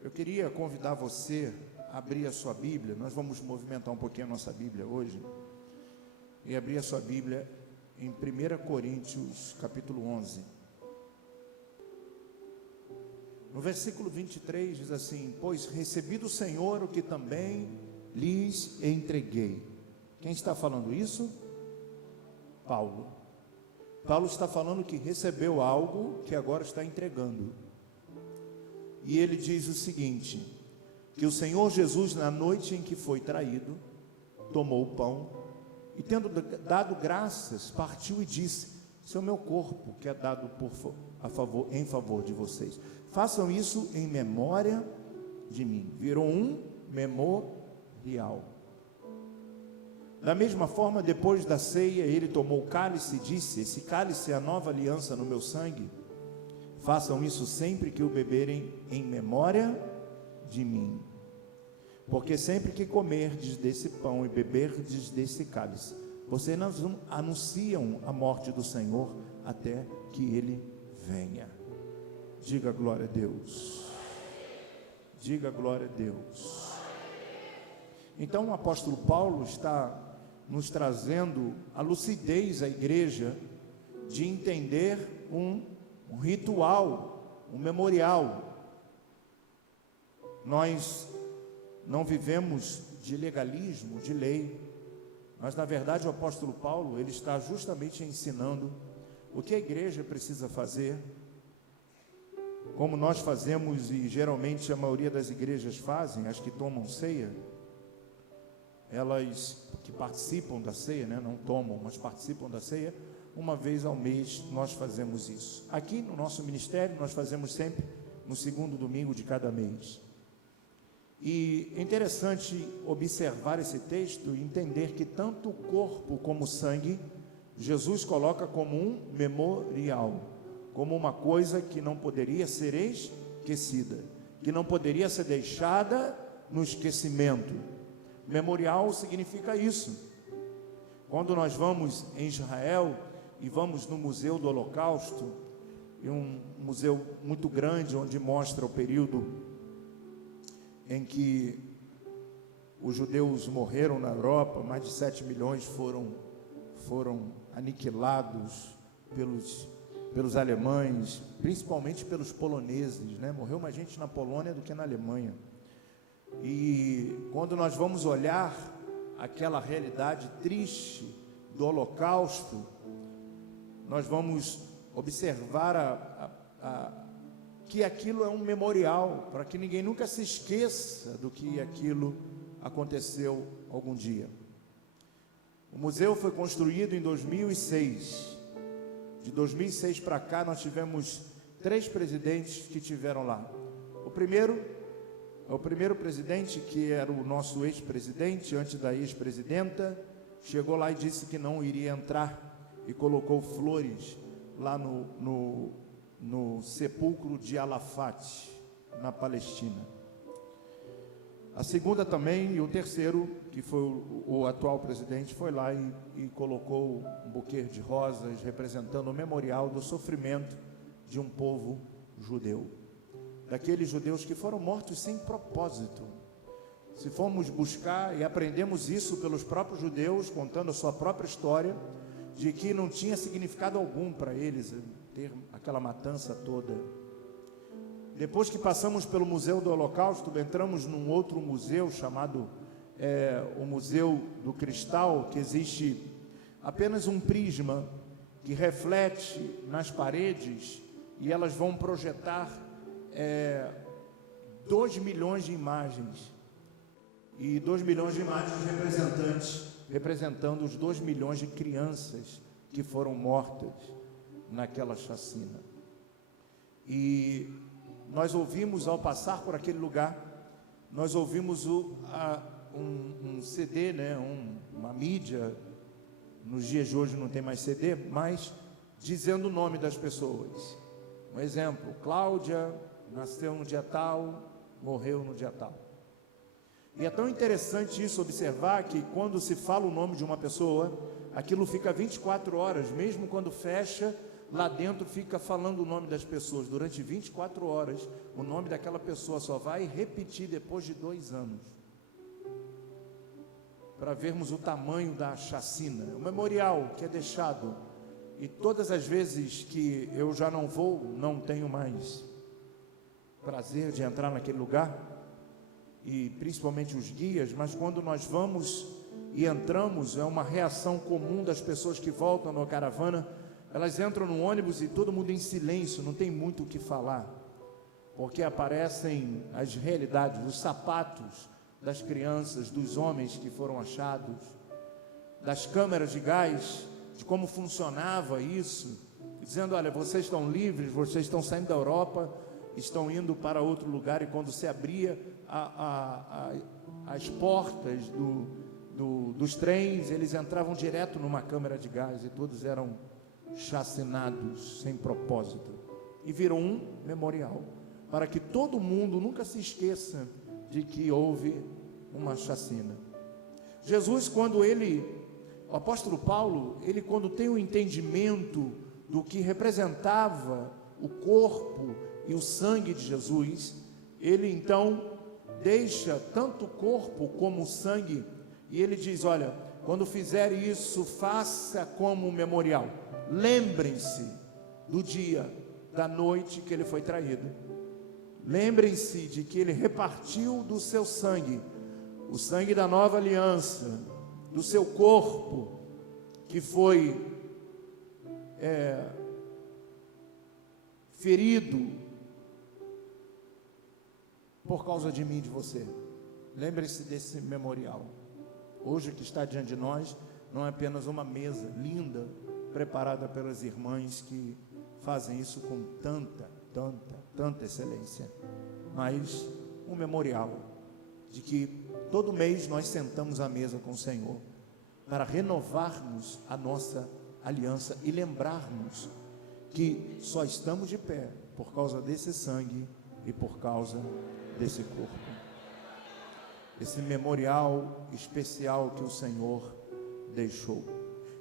Eu queria convidar você a abrir a sua Bíblia. Nós vamos movimentar um pouquinho a nossa Bíblia hoje. E abrir a sua Bíblia em 1 Coríntios, capítulo 11. No versículo 23 diz assim: pois recebi do Senhor o que também lhes entreguei. Quem está falando isso? Paulo. Paulo está falando que recebeu algo que agora está entregando. E ele diz o seguinte: que o Senhor Jesus, na noite em que foi traído, tomou o pão e, tendo dado graças, partiu e disse: esse é o meu corpo que é dado em favor de vocês. Façam isso em memória de mim. Virou um memorial. Da mesma forma, depois da ceia, ele tomou o cálice e disse: esse cálice é a nova aliança no meu sangue. Façam isso sempre que o beberem em memória de mim. Porque sempre que comerdes desse pão e beberdes desse cálice, vocês anunciam a morte do Senhor até que ele venha. Diga glória a Deus. Diga glória a Deus. Então o apóstolo Paulo está nos trazendo a lucidez à igreja de entender um ritual, um memorial. Nós não vivemos de legalismo, de lei, mas na verdade o apóstolo Paulo, ele está justamente ensinando o que a igreja precisa fazer, como nós fazemos e geralmente a maioria das igrejas fazem, as que tomam ceia, elas que participam da ceia, né, não tomam, mas participam da ceia, uma vez ao mês nós fazemos isso. Aqui no nosso ministério nós fazemos sempre no segundo domingo de cada mês. E é interessante observar esse texto e entender que tanto o corpo como o sangue, Jesus coloca como um memorial, como uma coisa que não poderia ser esquecida, que não poderia ser deixada no esquecimento. Memorial significa isso. Quando nós vamos em Israel e vamos no Museu do Holocausto, um museu muito grande onde mostra o período em que os judeus morreram na Europa, mais de 7 milhões foram aniquilados pelos alemães, principalmente pelos poloneses, né? Morreu mais gente na Polônia do que na Alemanha. E quando nós vamos olhar aquela realidade triste do Holocausto, nós vamos observar que aquilo é um memorial, para que ninguém nunca se esqueça do que aquilo aconteceu algum dia. O museu foi construído em 2006. De 2006 para cá nós tivemos 3 presidentes que tiveram lá. O primeiro presidente, que era o nosso ex-presidente, antes da ex-presidenta, chegou lá e disse que não iria entrar e colocou flores lá no sepulcro de Arafat, na Palestina. A segunda também, e o terceiro, que foi o atual presidente, foi lá e colocou um buquê de rosas, representando o memorial do sofrimento de um povo judeu, daqueles judeus que foram mortos sem propósito. Se formos buscar e aprendemos isso pelos próprios judeus, contando a sua própria história, de que não tinha significado algum para eles ter aquela matança toda. Depois que passamos pelo Museu do Holocausto, entramos num outro museu chamado o Museu do Cristal, que existe apenas um prisma que reflete nas paredes e elas vão projetar 2 milhões de imagens, e 2 milhões de imagens representando os 2 milhões de crianças que foram mortas naquela chacina. E nós ouvimos, ao passar por aquele lugar, nós ouvimos um CD, né, uma mídia, nos dias de hoje não tem mais CD, mas dizendo o nome das pessoas. Um exemplo: Cláudia nasceu no dia tal, morreu no dia tal. E é tão interessante isso, observar que quando se fala o nome de uma pessoa, aquilo fica 24 horas, mesmo quando fecha lá dentro fica falando o nome das pessoas durante 24 horas, o nome daquela pessoa só vai repetir depois de 2 anos, para vermos o tamanho da chacina. O memorial que é deixado, e todas as vezes que eu já não vou, não tenho mais prazer de entrar naquele lugar, e principalmente os guias, mas quando nós vamos e entramos, é uma reação comum das pessoas que voltam na caravana. Elas entram no ônibus e todo mundo em silêncio, não tem muito o que falar, porque aparecem as realidades, os sapatos das crianças, dos homens que foram achados, das câmeras de gás, de como funcionava isso, dizendo: olha, vocês estão livres, vocês estão saindo da Europa, estão indo para outro lugar. E quando se abria as portas dos trens, eles entravam direto numa câmara de gás e todos eram chacinados sem propósito, e virou um memorial para que todo mundo nunca se esqueça de que houve uma chacina. Jesus, o apóstolo Paulo, ele quando tem o entendimento do que representava o corpo e o sangue de Jesus, ele então deixa tanto o corpo como o sangue, e ele diz: olha, quando fizer isso, faça como um memorial. Lembrem-se do dia, da noite que ele foi traído. Lembrem-se de que ele repartiu do seu sangue, o sangue da nova aliança, do seu corpo, que foi ferido por causa de mim e de você. Lembre-se desse memorial. Hoje, o que está diante de nós não é apenas uma mesa linda, preparada pelas irmãs que fazem isso com tanta excelência, mas um memorial de que todo mês nós sentamos à mesa com o Senhor para renovarmos a nossa aliança e lembrarmos que só estamos de pé por causa desse sangue e por causa desse corpo. Esse memorial especial que o Senhor deixou.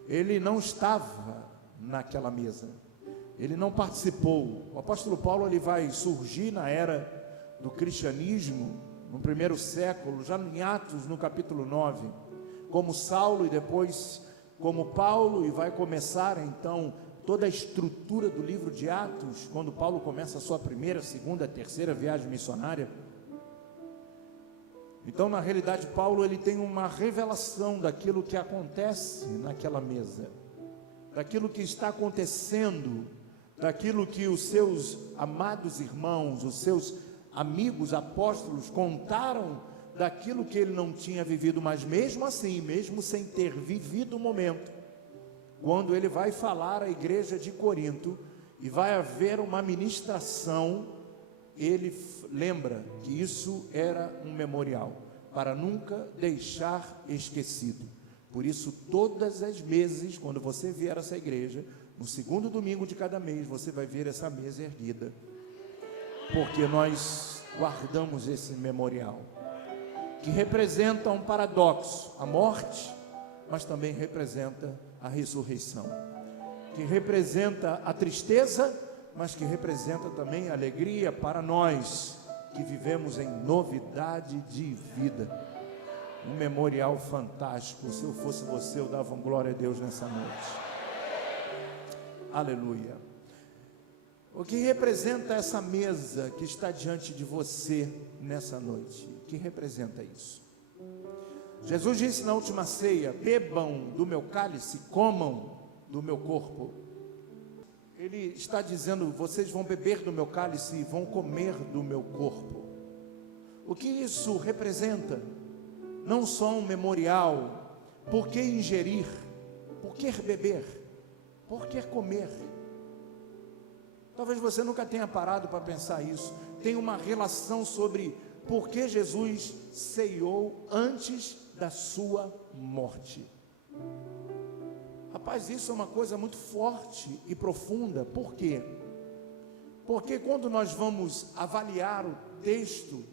Ele não estava naquela mesa, ele não participou. O apóstolo Paulo, ele vai surgir na era do cristianismo, no primeiro século, já em Atos, no capítulo 9, como Saulo e depois como Paulo, e vai começar então toda a estrutura do livro de Atos, quando Paulo começa a sua primeira, segunda, terceira viagem missionária. Então, na realidade, Paulo, ele tem uma revelação daquilo que acontece naquela mesa, daquilo que está acontecendo, daquilo que os seus amados irmãos, os seus amigos apóstolos contaram, daquilo que ele não tinha vivido, mas mesmo assim, mesmo sem ter vivido o momento, quando ele vai falar à igreja de Corinto e vai haver uma ministração, ele lembra que isso era um memorial, para nunca deixar esquecido. Por isso, todas as vezes, quando você vier a essa igreja, no segundo domingo de cada mês, você vai ver essa mesa erguida, porque nós guardamos esse memorial, que representa um paradoxo, a morte, mas também representa a ressurreição, que representa a tristeza, mas que representa também a alegria para nós que vivemos em novidade de vida. Um memorial fantástico. Se eu fosse você, eu dava glória a Deus nessa noite. Aleluia. O que representa essa mesa que está diante de você nessa noite? O que representa isso? Jesus disse na última ceia: bebam do meu cálice, comam do meu corpo. Ele está dizendo: vocês vão beber do meu cálice e vão comer do meu corpo. O que isso representa? Não só um memorial. Por que ingerir? Por que beber? Por que comer? Talvez você nunca tenha parado para pensar isso. Tem uma relação sobre por que Jesus ceiou antes da sua morte. Rapaz, isso é uma coisa muito forte e profunda. Por quê? Porque quando nós vamos avaliar o texto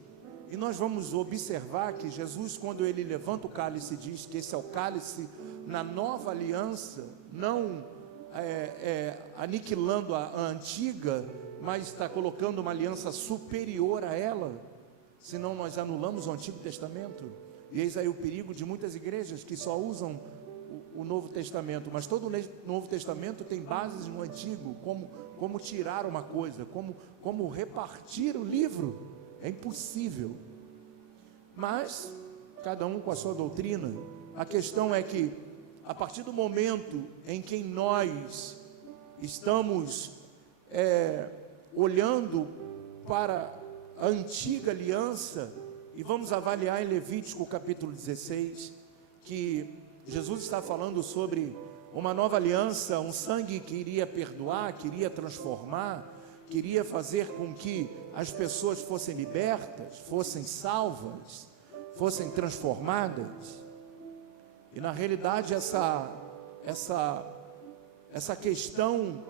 e nós vamos observar que Jesus, quando ele levanta o cálice, diz que esse é o cálice na nova aliança, não aniquilando a antiga, mas está colocando uma aliança superior a ela, senão nós anulamos o Antigo Testamento. E eis aí o perigo de muitas igrejas que só usam o Novo Testamento, mas todo o Novo Testamento tem bases no Antigo, como tirar uma coisa, como repartir o livro. É impossível. Mas cada um com a sua doutrina. A questão é que a partir do momento em que nós estamos olhando para a antiga aliança, e vamos avaliar em Levítico capítulo 16, que Jesus está falando sobre uma nova aliança, um sangue que iria perdoar, que iria transformar, que iria fazer com que as pessoas fossem libertas, fossem salvas, fossem transformadas. E na realidade essa questão,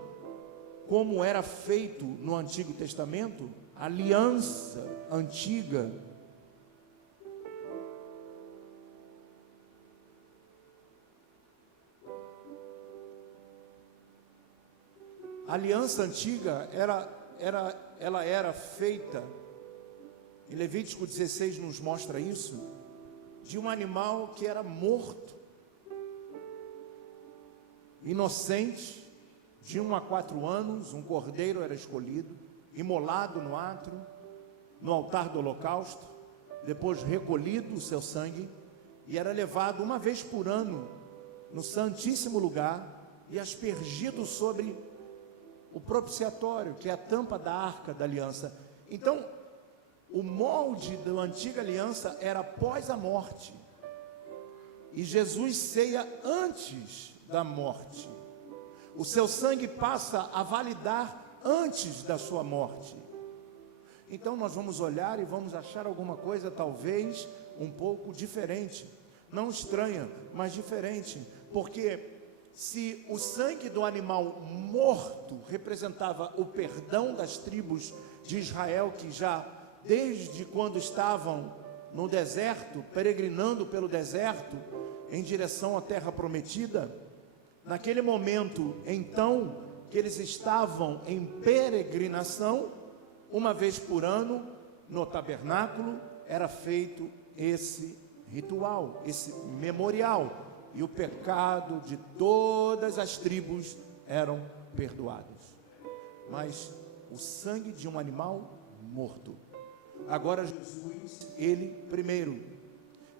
como era feito no Antigo Testamento, a aliança antiga, a aliança antiga ela era feita, e Levítico 16 nos mostra isso, de um animal que era morto, inocente, de 1 a 4 anos, um cordeiro era escolhido, imolado no átrio, no altar do holocausto, depois recolhido o seu sangue, e era levado uma vez por ano no santíssimo lugar e aspergido sobre o propiciatório, que é a tampa da arca da aliança. Então, o molde da antiga aliança era após a morte, e Jesus ceia antes da morte. O seu sangue passa a validar antes da sua morte. Então nós vamos olhar e vamos achar alguma coisa talvez um pouco diferente, não estranha, mas diferente, porque se o sangue do animal morto representava o perdão das tribos de Israel, que já desde quando estavam no deserto, peregrinando pelo deserto em direção à terra prometida, naquele momento então que eles estavam em peregrinação, uma vez por ano no tabernáculo era feito esse ritual, esse memorial, e o pecado de todas as tribos eram perdoados. Mas o sangue de um animal morto. Agora Jesus, ele primeiro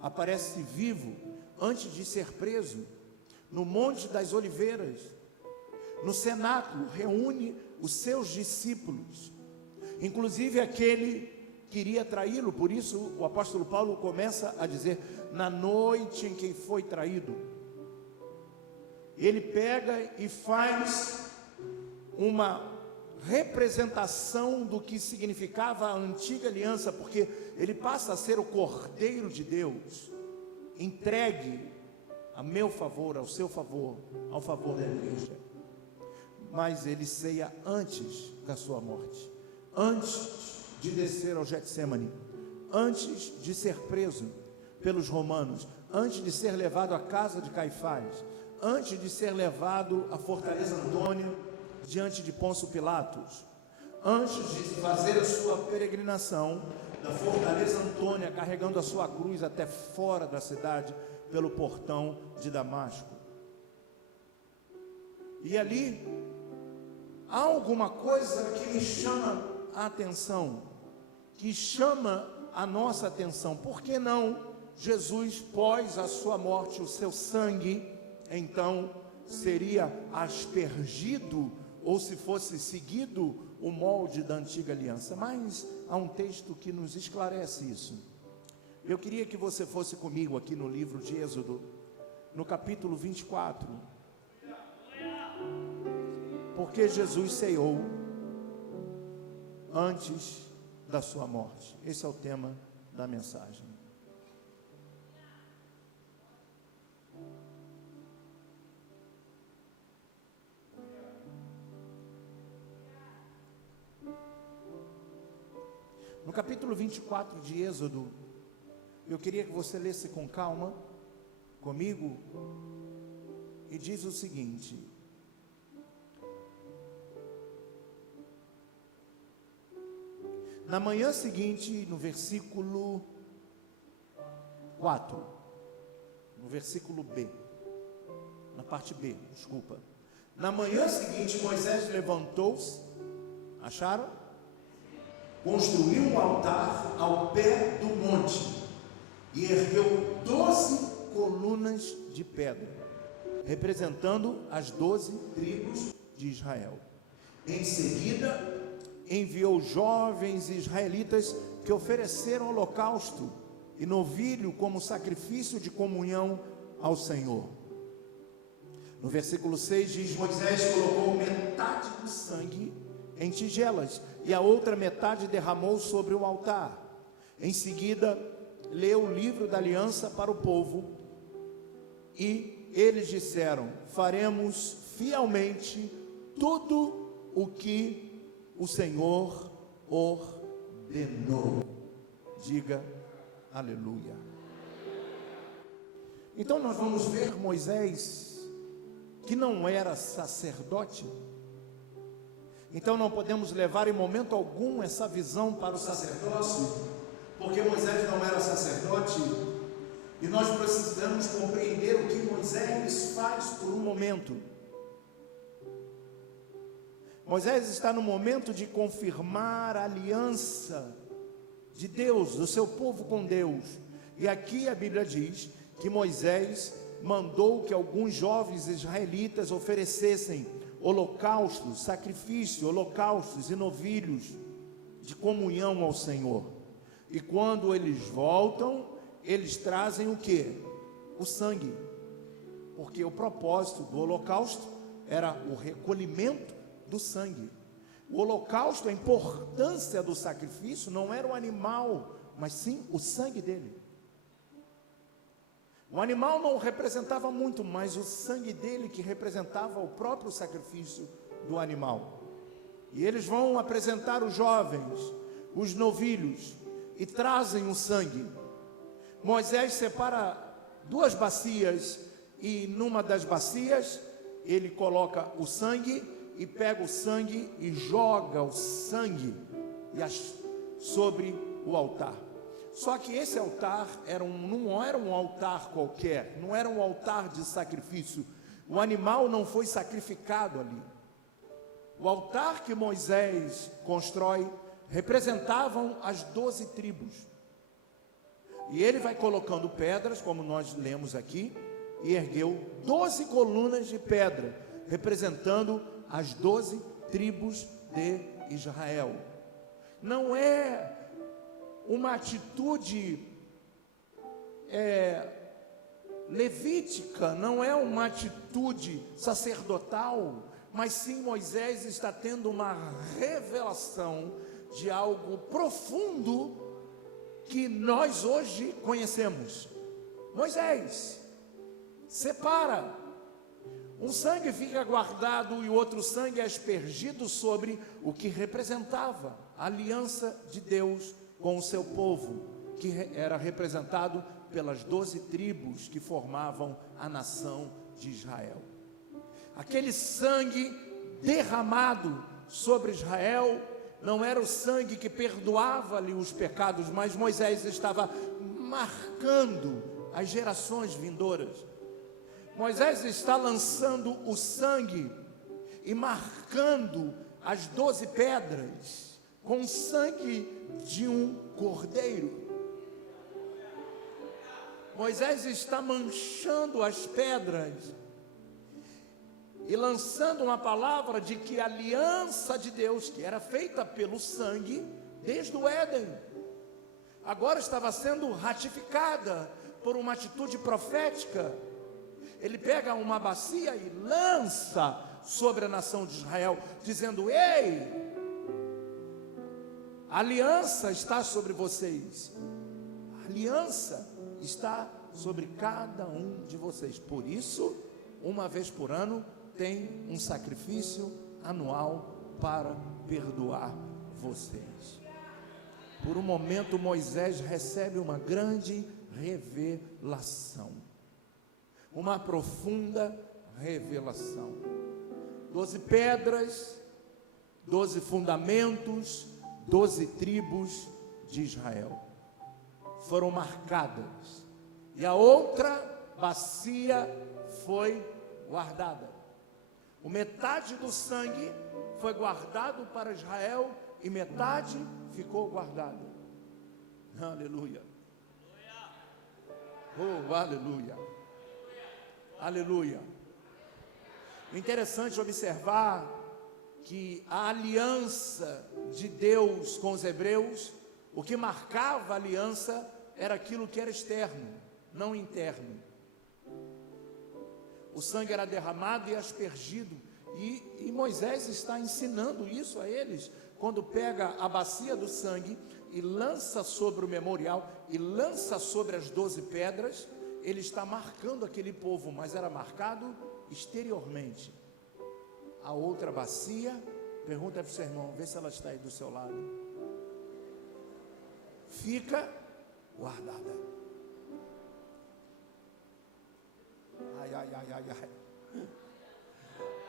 aparece vivo antes de ser preso no Monte das Oliveiras, no cenáculo, reúne os seus discípulos, inclusive aquele que iria traí-lo. Por isso o apóstolo Paulo começa a dizer, na noite em que foi traído, ele pega e faz uma representação do que significava a antiga aliança, porque ele passa a ser o Cordeiro de Deus, entregue a meu favor, ao seu favor, ao favor da igreja. Mas ele ceia antes da sua morte, antes de descer ao Getsêmani, antes de ser preso pelos romanos, antes de ser levado à casa de Caifás, antes de ser levado à fortaleza Antônia, diante de Pôncio Pilatos, antes de fazer a sua peregrinação da fortaleza Antônia, carregando a sua cruz até fora da cidade, pelo portão de Damasco. E ali há alguma coisa que me chama a atenção, que chama a nossa atenção. Por que não Jesus, pós a sua morte, o seu sangue então seria aspergido, ou se fosse seguido o molde da antiga aliança? Mas há um texto que nos esclarece isso. Eu queria que você fosse comigo aqui no livro de Êxodo, no capítulo 24, porque Jesus ceiou antes da sua morte. Esse é o tema da mensagem. No capítulo 24 de Êxodo, eu queria que você lesse com calma comigo, e diz o seguinte: Na manhã seguinte, no versículo 4, no versículo B, na parte B, desculpa. Na manhã seguinte, Moisés levantou-se, acharam? Construiu um altar ao pé do monte e ergueu 12 colunas de pedra, representando as 12 tribos de Israel. Em seguida, enviou jovens israelitas que ofereceram holocausto e novilho como sacrifício de comunhão ao Senhor. No versículo 6 diz: Moisés colocou metade do sangue em tigelas e a outra metade derramou sobre o altar. Em seguida, leu o livro da aliança para o povo e eles disseram: faremos fielmente tudo o que o Senhor ordenou. Diga aleluia. Então nós vamos ver Moisés, que não era sacerdote. Então não podemos levar em momento algum essa visão para o sacerdócio, porque Moisés não era sacerdote, e nós precisamos compreender o que Moisés faz por um momento. Moisés está no momento de confirmar a aliança de Deus, do seu povo com Deus. E aqui a Bíblia diz que Moisés mandou que alguns jovens israelitas oferecessem holocaustos, sacrifício, holocaustos e novilhos de comunhão ao Senhor. E quando eles voltam, eles trazem o quê? O sangue. Porque o propósito do holocausto era o recolhimento do sangue. O holocausto, a importância do sacrifício não era o animal, mas sim o sangue dele. O animal não representava muito, mas o sangue dele que representava o próprio sacrifício do animal. E eles vão apresentar os jovens, os novilhos, e trazem o sangue. Moisés separa 2 bacias, e numa das bacias ele coloca o sangue, e pega o sangue e joga o sangue sobre o altar. Só que esse altar não era um altar qualquer, não era um altar de sacrifício. O animal não foi sacrificado ali. O altar que Moisés constrói representavam as 12 tribos. E ele vai colocando pedras, como nós lemos aqui, e ergueu 12 colunas de pedra, representando as 12 tribos de Israel. Não é uma atitude levítica, não é uma atitude sacerdotal, mas sim Moisés está tendo uma revelação de algo profundo que nós hoje conhecemos. Moisés separa, um sangue fica guardado e o outro sangue é aspergido sobre o que representava a aliança de Deus com o seu povo, que era representado pelas 12 tribos que formavam a nação de Israel. Aquele sangue derramado sobre Israel não era o sangue que perdoava-lhe os pecados, mas Moisés estava marcando as gerações vindouras. Moisés está lançando o sangue e marcando as 12 pedras com o sangue de um cordeiro. Moisés está manchando as pedras e lançando uma palavra de que a aliança de Deus, que era feita pelo sangue desde o Éden, agora estava sendo ratificada por uma atitude profética. Ele pega uma bacia e lança sobre a nação de Israel, dizendo: ei, a aliança está sobre vocês, a aliança está sobre cada um de vocês. Por isso, uma vez por ano, tem um sacrifício anual para perdoar vocês. Por um momento, Moisés recebe uma grande revelação, uma profunda revelação. 12 pedras, 12 fundamentos, 12 tribos de Israel foram marcadas, e a outra bacia foi guardada. O metade do sangue foi guardado para Israel e metade ficou guardada. Aleluia. Oh, aleluia. Aleluia. O interessante é observar que a aliança de Deus com os hebreus, o que marcava a aliança era aquilo que era externo, não interno. O sangue era derramado e aspergido, e Moisés está ensinando isso a eles, quando pega a bacia do sangue e lança sobre o memorial, e lança sobre as 12 pedras, ele está marcando aquele povo, mas era marcado exteriormente. A outra bacia, pergunta para o seu irmão, vê se ela está aí do seu lado, fica guardada. Ai, ai, ai, ai, ai.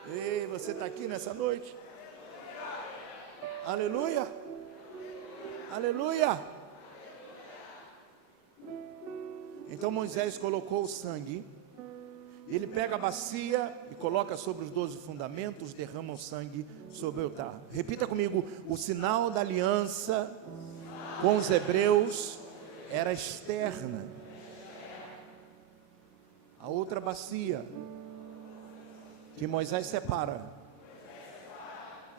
Ei, você está aqui nessa noite? Aleluia. Aleluia. Então Moisés colocou o sangue, ele pega a bacia e coloca sobre os 12 fundamentos, derrama o sangue sobre o altar. Repita comigo: o sinal da aliança com os hebreus era externa. A outra bacia que Moisés separa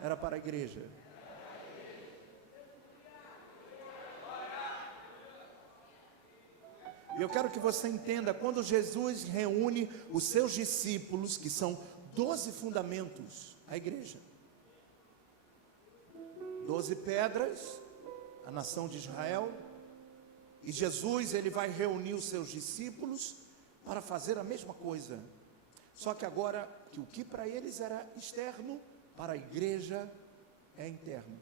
era para a igreja. E eu quero que você entenda, quando Jesus reúne os seus discípulos, que são 12 fundamentos, a igreja, 12 pedras, a nação de Israel, e Jesus, ele vai reunir os seus discípulos para fazer a mesma coisa, só que agora, que o que para eles era externo, para a igreja é interno.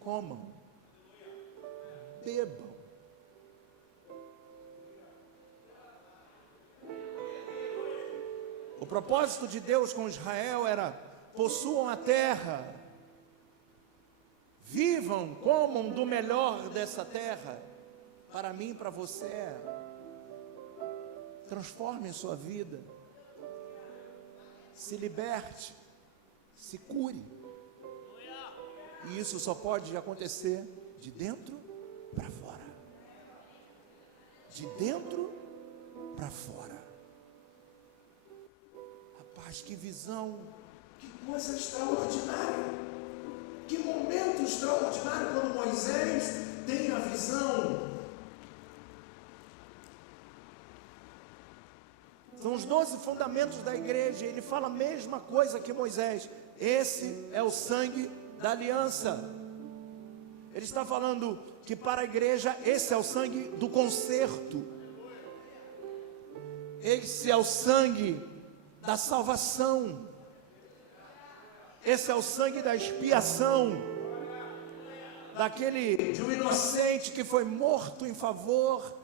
Comam, bebam. O propósito de Deus com Israel era: possuam a terra, vivam, comam do melhor dessa terra, para mim e para você. Transforme a sua vida, se liberte, se cure. E isso só pode acontecer de dentro para fora. De dentro para fora. Rapaz, que visão, que coisa extraordinária. Que momento extraordinário quando Moisés tem a visão. São os 12 fundamentos da igreja. Ele fala a mesma coisa que Moisés. Esse é o sangue da aliança. Ele está falando que para a igreja esse é o sangue do conserto. Esse é o sangue da salvação. Esse é o sangue da expiação. De um inocente que foi morto em favor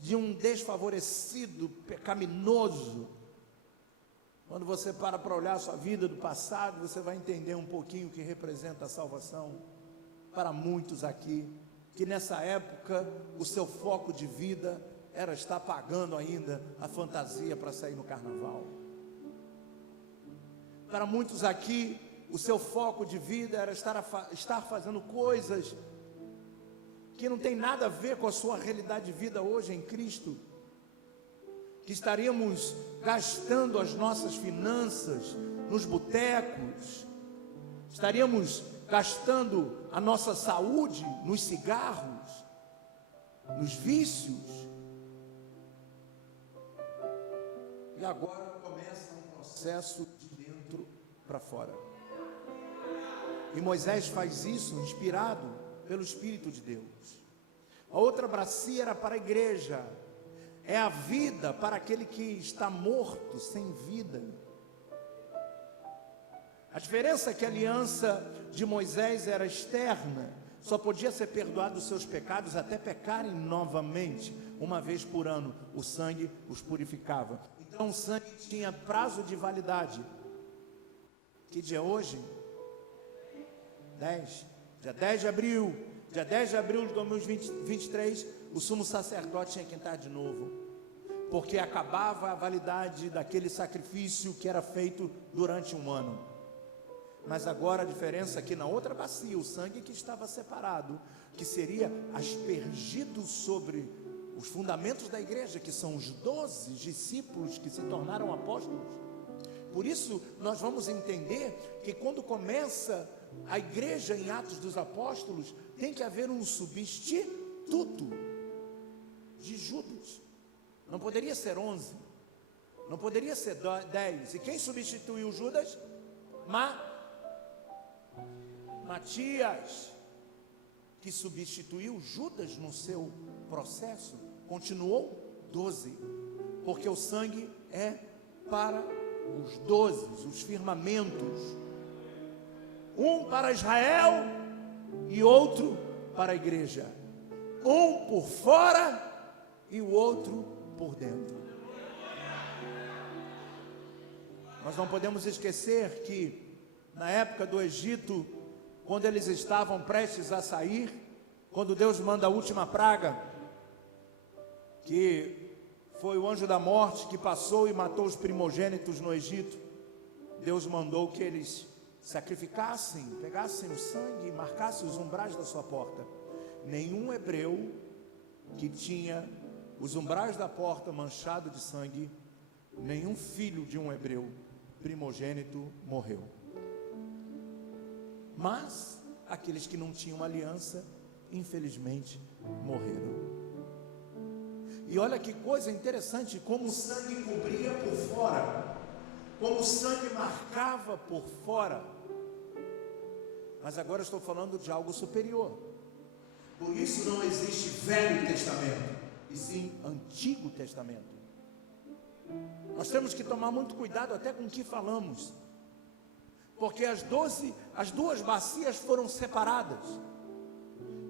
de um desfavorecido, pecaminoso. Quando você para olhar a sua vida do passado, você vai entender um pouquinho o que representa a salvação. Para muitos aqui, que nessa época, o seu foco de vida era estar pagando ainda a fantasia para sair no carnaval. Para muitos aqui, o seu foco de vida era estar fazendo coisas que não tem nada a ver com a sua realidade de vida hoje em Cristo, que estaríamos gastando as nossas finanças nos botecos, estaríamos gastando a nossa saúde nos cigarros, nos vícios. E agora começa um processo de dentro para fora. E Moisés faz isso inspirado pelo Espírito de Deus. A outra bacia era para a igreja. É a vida para aquele que está morto, sem vida. A diferença é que a aliança de Moisés era externa. Só podia ser perdoado os seus pecados até pecarem novamente. Uma vez por ano, o sangue os purificava. Então o sangue tinha prazo de validade. Que dia é hoje? dia 10 de abril de 2023, o sumo sacerdote tinha que entrar de novo, porque acabava a validade daquele sacrifício que era feito durante um ano. Mas agora a diferença é que na outra bacia, o sangue que estava separado, que seria aspergido sobre os fundamentos da igreja, que são os 12 discípulos que se tornaram apóstolos. Por isso nós vamos entender que quando começa a igreja em Atos dos Apóstolos, tem que haver um substituto de Judas. Não poderia ser 11, não poderia ser 10. E quem substituiu Judas? Matias, que substituiu Judas no seu processo, continuou 12, porque o sangue é para os 12, os firmamentos, um para Israel e outro para a igreja, um por fora e o outro por dentro. Nós não podemos esquecer que na época do Egito, quando eles estavam prestes a sair, quando Deus manda a última praga, que foi o anjo da morte que passou e matou os primogênitos no Egito, Deus mandou que eles sacrificassem, pegassem o sangue e marcassem os umbrais da sua porta. Nenhum hebreu que tinha os umbrais da porta manchado de sangue, nenhum filho de um hebreu primogênito morreu. Mas aqueles que não tinham aliança, infelizmente, morreram. E olha que coisa interessante, como o sangue cobria por fora, como o sangue marcava por fora. Mas agora estou falando de algo superior. Por isso não existe Velho Testamento, e sim Antigo Testamento. Nós temos que tomar muito cuidado até com o que falamos, porque as duas bacias foram separadas,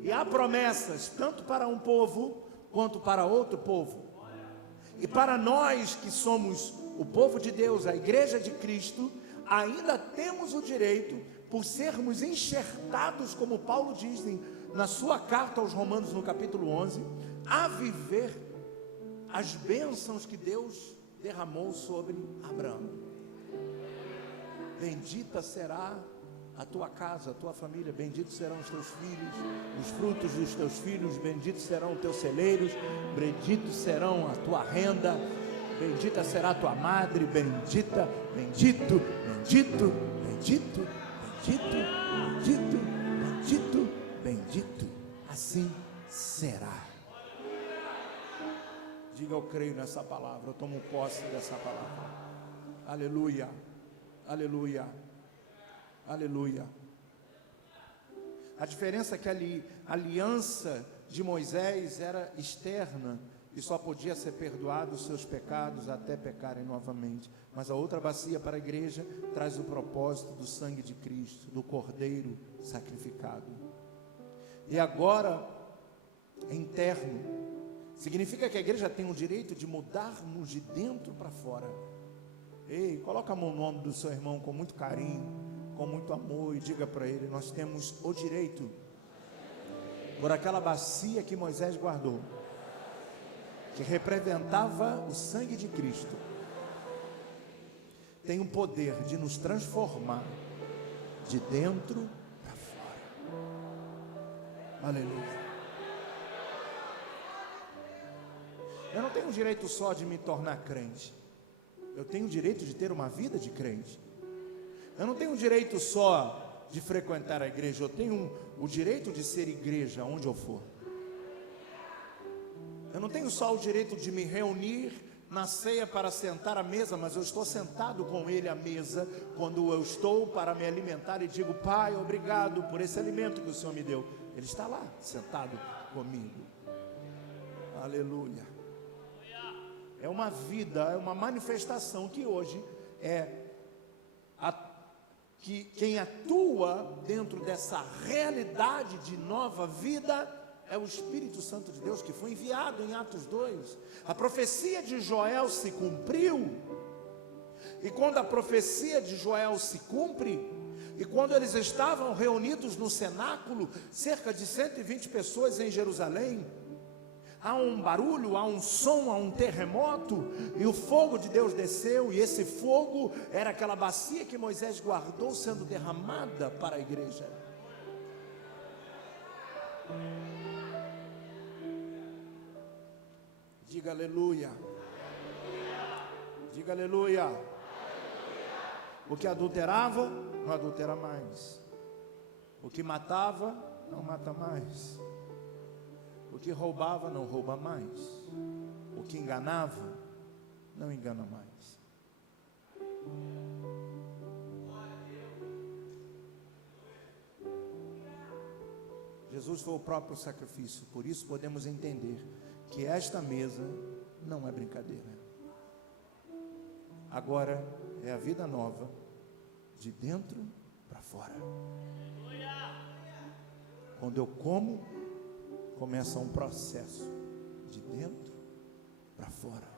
e há promessas tanto para um povo quanto para outro povo. E para nós que somos o povo de Deus, a igreja de Cristo, ainda temos o direito, por sermos enxertados, como Paulo diz na sua carta aos Romanos no capítulo 11, a viver as bênçãos que Deus derramou sobre Abraão. Bendita será a tua casa, a tua família, benditos serão os teus filhos, os frutos dos teus filhos, benditos serão os teus celeiros, benditos serão a tua renda, bendita será a tua madre, bendito, bendito, bendito, bendito, assim será. Diga: eu creio nessa palavra, eu tomo posse dessa palavra. Aleluia, aleluia, aleluia. A diferença é que a aliança de Moisés era externa e só podia ser perdoado os seus pecados até pecarem novamente. Mas a outra bacia para a igreja traz o propósito do sangue de Cristo, do Cordeiro sacrificado. E agora é interno. Significa que a igreja tem o direito de mudarmos de dentro para fora. Ei, coloca a mão no ombro do seu irmão com muito carinho, com muito amor, e diga para ele: nós temos o direito, por aquela bacia que Moisés guardou, que representava o sangue de Cristo, tem o poder de nos transformar de dentro para fora. Aleluia. Eu não tenho o direito só de me tornar crente, eu tenho o direito de ter uma vida de crente. Eu não tenho o direito só de frequentar a igreja, eu tenho o direito de ser igreja onde eu for. Eu não tenho só o direito de me reunir na ceia para sentar à mesa, mas eu estou sentado com Ele à mesa, quando eu estou para me alimentar e digo: Pai, obrigado por esse alimento que o Senhor me deu. Ele está lá, sentado comigo. Aleluia. É uma vida, é uma manifestação que hoje que quem atua dentro dessa realidade de nova vida é o Espírito Santo de Deus, que foi enviado em Atos 2. A profecia de Joel se cumpriu, e quando a profecia de Joel se cumpre, E quando eles estavam reunidos no cenáculo, cerca de 120 pessoas em Jerusalém, há um barulho, há um som, há um terremoto, e o fogo de Deus desceu, e esse fogo era aquela bacia que Moisés guardou sendo derramada para a igreja. Diga aleluia. Diga aleluia. O que adulterava, não adultera mais. O que matava, não mata mais. O que roubava, não rouba mais. O que enganava, não engana mais. Jesus foi o próprio sacrifício. Por isso podemos entender que esta mesa não é brincadeira. Agora é a vida nova, de dentro para fora. Quando eu como, começa um processo de dentro para fora.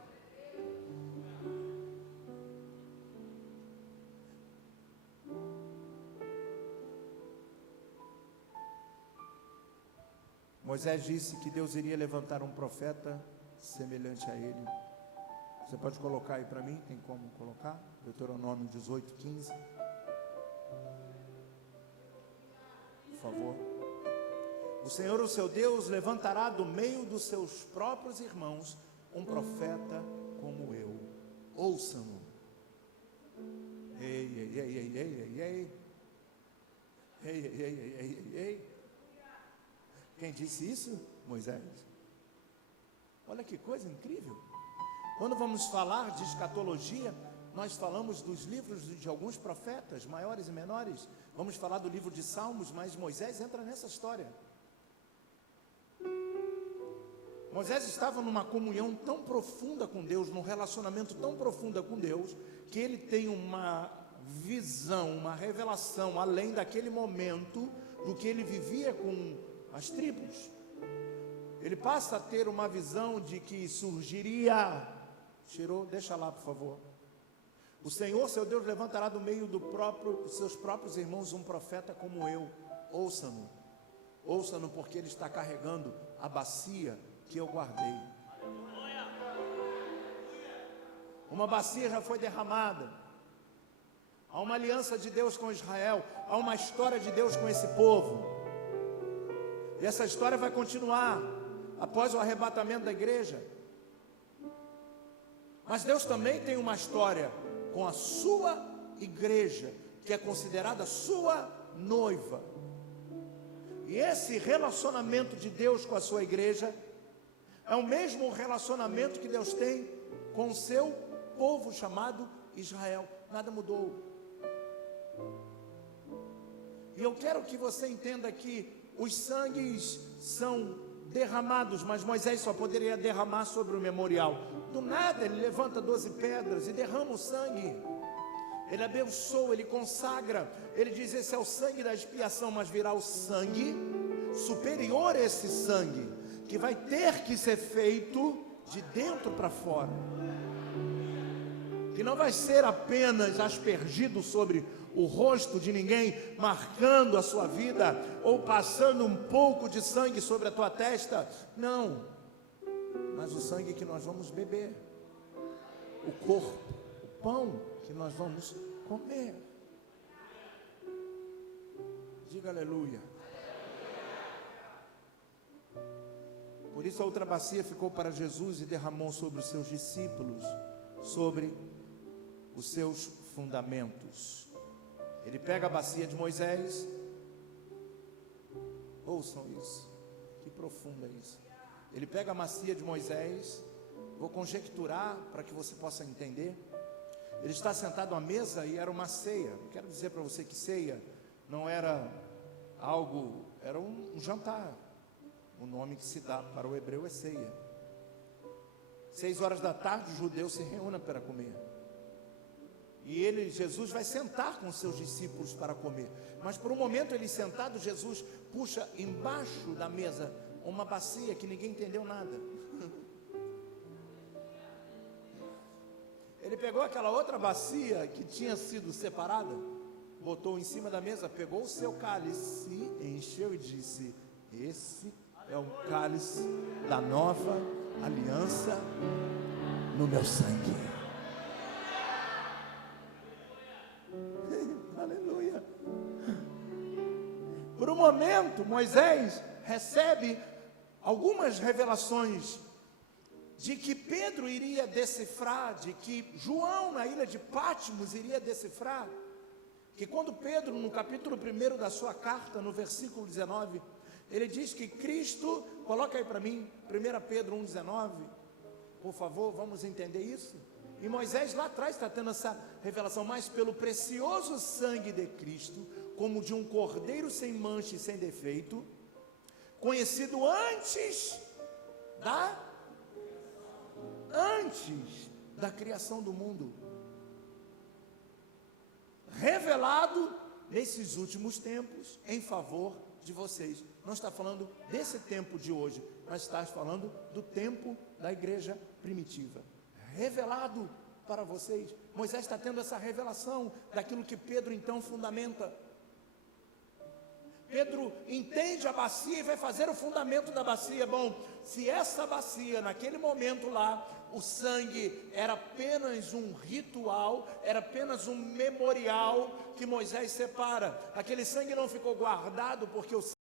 Moisés disse que Deus iria levantar um profeta semelhante a ele. Você pode colocar aí para mim? Tem como colocar? Deuteronômio 18:15. Por favor. O Senhor, o seu Deus, levantará do meio dos seus próprios irmãos um profeta como eu. Ouçam-no. Ei, ei, ei, ei, ei, ei, ei. Ei, ei, ei, ei, ei, ei. Quem disse isso? Moisés. Olha que coisa incrível. Quando vamos falar de escatologia, nós falamos dos livros de alguns profetas, maiores e menores. Vamos falar do livro de Salmos, mas Moisés entra nessa história. Moisés estava numa comunhão tão profunda com Deus, num relacionamento tão profundo com Deus, que ele tem uma visão, uma revelação, além daquele momento, do que ele vivia com as tribos. Ele passa a ter uma visão de que surgiria, deixa lá por favor. O Senhor, seu Deus, levantará do meio dos seus próprios irmãos um profeta como eu. Ouça-no. Ouça-no, porque ele está carregando a bacia que eu guardei. Uma bacia já foi derramada. Há uma aliança de Deus com Israel. Há uma história de Deus com esse povo. E essa história vai continuar após o arrebatamento da igreja. Mas Deus também tem uma história com a sua igreja, que é considerada sua noiva. E esse relacionamento de Deus com a sua igreja é o mesmo relacionamento que Deus tem com o seu povo chamado Israel. Nada mudou. E eu quero que você entenda que os sangues são derramados, mas Moisés só poderia derramar sobre o memorial. Do nada ele levanta 12 pedras e derrama o sangue. Ele abençoa, ele consagra. Ele diz: esse é o sangue da expiação, mas virá o sangue superior a esse sangue, que vai ter que ser feito de dentro para fora, que não vai ser apenas aspergido sobre o rosto de ninguém, marcando a sua vida, ou passando um pouco de sangue sobre a tua testa. Não, mas o sangue que nós vamos beber, o corpo, o pão que nós vamos comer. Diga aleluia. Por isso a outra bacia ficou para Jesus e derramou sobre os seus discípulos, sobre os seus fundamentos. Ele pega a bacia de Moisés. Ouçam isso, que profundo é isso. Ele pega a bacia de Moisés. Vou conjecturar para que você possa entender. Ele está sentado à mesa e era uma ceia. Eu quero dizer para você que ceia não era algo, era um jantar. O nome que se dá para o hebreu é ceia. 6 horas da tarde os judeus se reúnem para comer. E Jesus vai sentar com seus discípulos para comer. Mas por um momento ele sentado, Jesus puxa embaixo da mesa uma bacia que ninguém entendeu nada. Ele pegou aquela outra bacia que tinha sido separada, botou em cima da mesa, pegou o seu cálice, encheu e disse: esse é o cálice da nova aliança no meu sangue. Aleluia. Por um momento, Moisés recebe algumas revelações de que Pedro iria decifrar, de que João na ilha de Patmos iria decifrar, que quando Pedro, no capítulo 1 da sua carta, no versículo 19, ele diz que Cristo, coloca aí para mim, 1 Pedro 1,19, por favor, vamos entender isso. E Moisés lá atrás está tendo essa revelação, mas pelo precioso sangue de Cristo, como de um cordeiro sem mancha e sem defeito, conhecido antes da criação do mundo, revelado nesses últimos tempos em favor de vocês. Não está falando desse tempo de hoje, mas está falando do tempo da igreja primitiva, revelado para vocês. Moisés está tendo essa revelação daquilo que Pedro então fundamenta. Pedro entende a bacia e vai fazer o fundamento da bacia. Bom, se essa bacia, naquele momento lá, o sangue era apenas um ritual, era apenas um memorial que Moisés separa. Aquele sangue não ficou guardado porque o